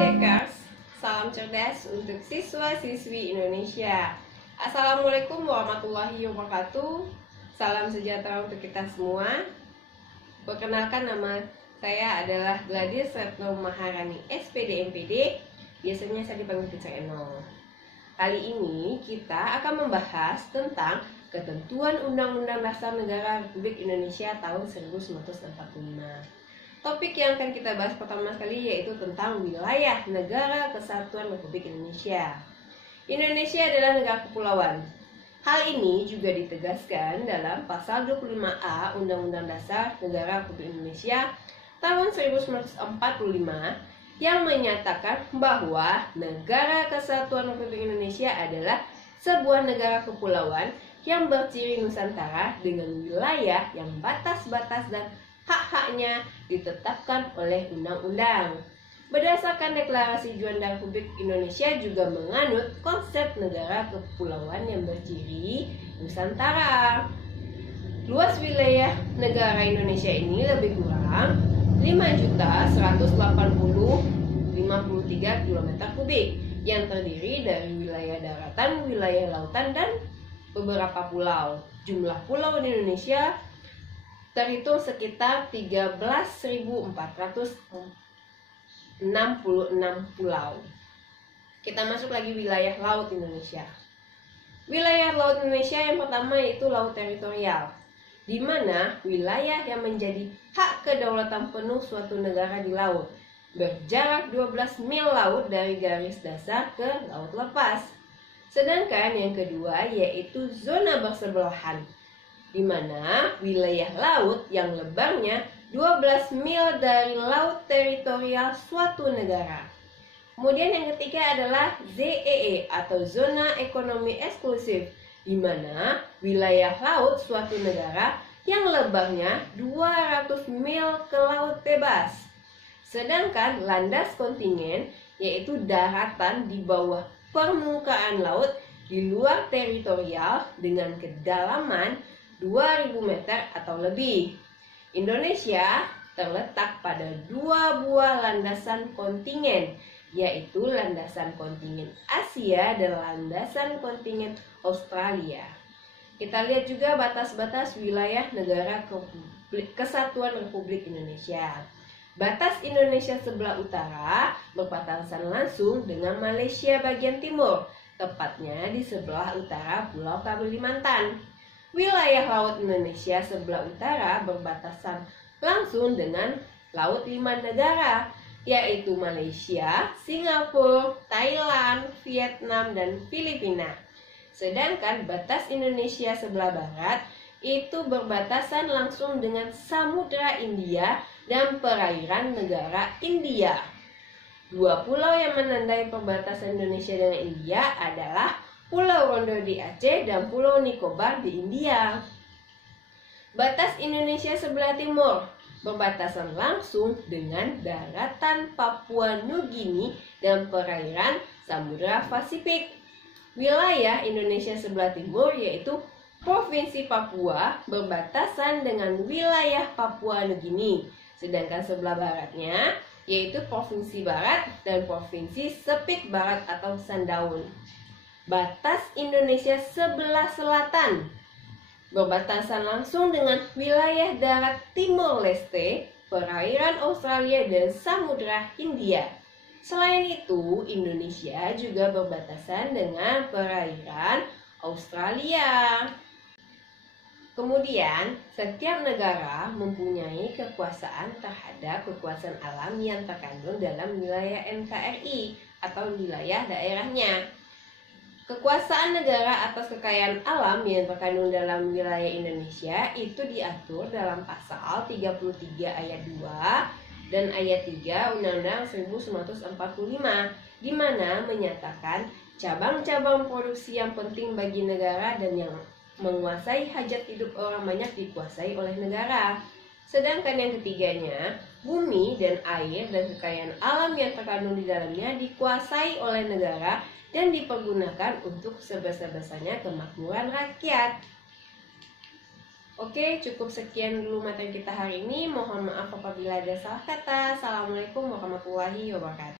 Dekers, salam cerdas untuk siswa-siswi Indonesia. Assalamualaikum warahmatullahi wabarakatuh. Salam sejahtera untuk kita semua. Perkenalkan, nama saya adalah Gladys Retno Maharani, SPD MPD. Biasanya saya dipanggil Teacher Eno. Kali ini kita akan membahas tentang ketentuan Undang-Undang Dasar Negara Republik Indonesia tahun 1945. Topik yang akan kita bahas pertama sekali yaitu tentang wilayah negara kesatuan Republik Indonesia. Indonesia adalah negara kepulauan. Hal ini juga ditegaskan dalam pasal 25A Undang-Undang Dasar Negara Republik Indonesia tahun 1945 yang menyatakan bahwa negara kesatuan Republik Indonesia adalah sebuah negara kepulauan yang berciri Nusantara dengan wilayah yang batas-batas dan hak-haknya ditetapkan oleh undang-undang. Berdasarkan Deklarasi Juanda Republik Indonesia juga menganut konsep negara kepulauan yang berciri Nusantara. Luas wilayah negara Indonesia ini lebih kurang 5.180.053 km kubik yang terdiri dari wilayah daratan, wilayah lautan, dan beberapa pulau. Jumlah pulau di Indonesia terhitung sekitar 13.466 pulau. Kita masuk lagi wilayah laut Indonesia. Wilayah laut Indonesia yang pertama yaitu laut teritorial, di mana wilayah yang menjadi hak kedaulatan penuh suatu negara di laut, berjarak 12 mil laut dari garis dasar ke laut lepas. Sedangkan yang kedua yaitu zona bersebelahan, di mana wilayah laut yang lebarnya 12 mil dari laut teritorial suatu negara. Kemudian yang ketiga adalah ZEE atau zona ekonomi eksklusif, di mana wilayah laut suatu negara yang lebarnya 200 mil ke laut bebas. Sedangkan landas kontingen yaitu daratan di bawah permukaan laut di luar teritorial dengan kedalaman 2000 meter atau lebih. Indonesia terletak pada dua buah landasan kontingen, yaitu landasan kontingen Asia dan landasan kontingen Australia. Kita lihat juga batas-batas wilayah negara kesatuan Republik Indonesia. Batas Indonesia sebelah utara berbatasan langsung dengan Malaysia bagian timur, tepatnya di sebelah utara Pulau Kalimantan. Wilayah laut Indonesia sebelah utara berbatasan langsung dengan laut 5 negara, yaitu Malaysia, Singapura, Thailand, Vietnam, dan Filipina. Sedangkan batas Indonesia sebelah barat itu berbatasan langsung dengan Samudra India dan perairan negara India. Dua pulau yang menandai perbatasan Indonesia dengan India adalah Pulau Rondo di Aceh dan Pulau Nicobar di India. Batas Indonesia sebelah timur berbatasan langsung dengan daratan Papua Nugini dan perairan Samudra Pasifik. Wilayah Indonesia sebelah timur yaitu Provinsi Papua berbatasan dengan wilayah Papua Nugini. Sedangkan sebelah baratnya yaitu Provinsi Barat dan Provinsi Sepik Barat atau Sandaun. Batas Indonesia sebelah selatan berbatasan langsung dengan wilayah darat Timor Leste, perairan Australia, dan Samudra Hindia. Selain itu, Indonesia juga berbatasan dengan perairan Australia. Kemudian, setiap negara mempunyai kekuasaan terhadap kekuasaan alam yang terkandung dalam wilayah NKRI atau wilayah daerahnya. Kekuasaan negara atas kekayaan alam yang terkandung dalam wilayah Indonesia itu diatur dalam pasal 33 ayat 2 dan ayat 3 Undang-Undang 1945, di mana menyatakan cabang-cabang produksi yang penting bagi negara dan yang menguasai hajat hidup orang banyak dikuasai oleh negara. Sedangkan yang ketiganya, bumi dan air dan kekayaan alam yang terkandung di dalamnya dikuasai oleh negara dan dipergunakan untuk sebesar-besarnya kemakmuran rakyat. Oke, cukup sekian dulu materi kita hari ini. Mohon maaf apabila ada salah kata. Assalamualaikum warahmatullahi wabarakatuh.